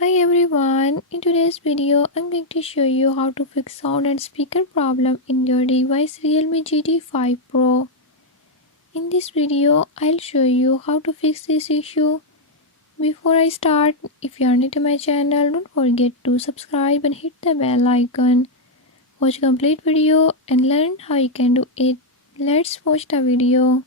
Hi everyone, in today's video I'm going to show you how to fix sound and speaker problem in your device Realme GT 5 Pro. In this video I'll show you how to fix this issue. Before I start, if you are new to my channel, don't forget to subscribe and hit the bell icon. Watch complete video and learn how you can do it. Let's watch the video.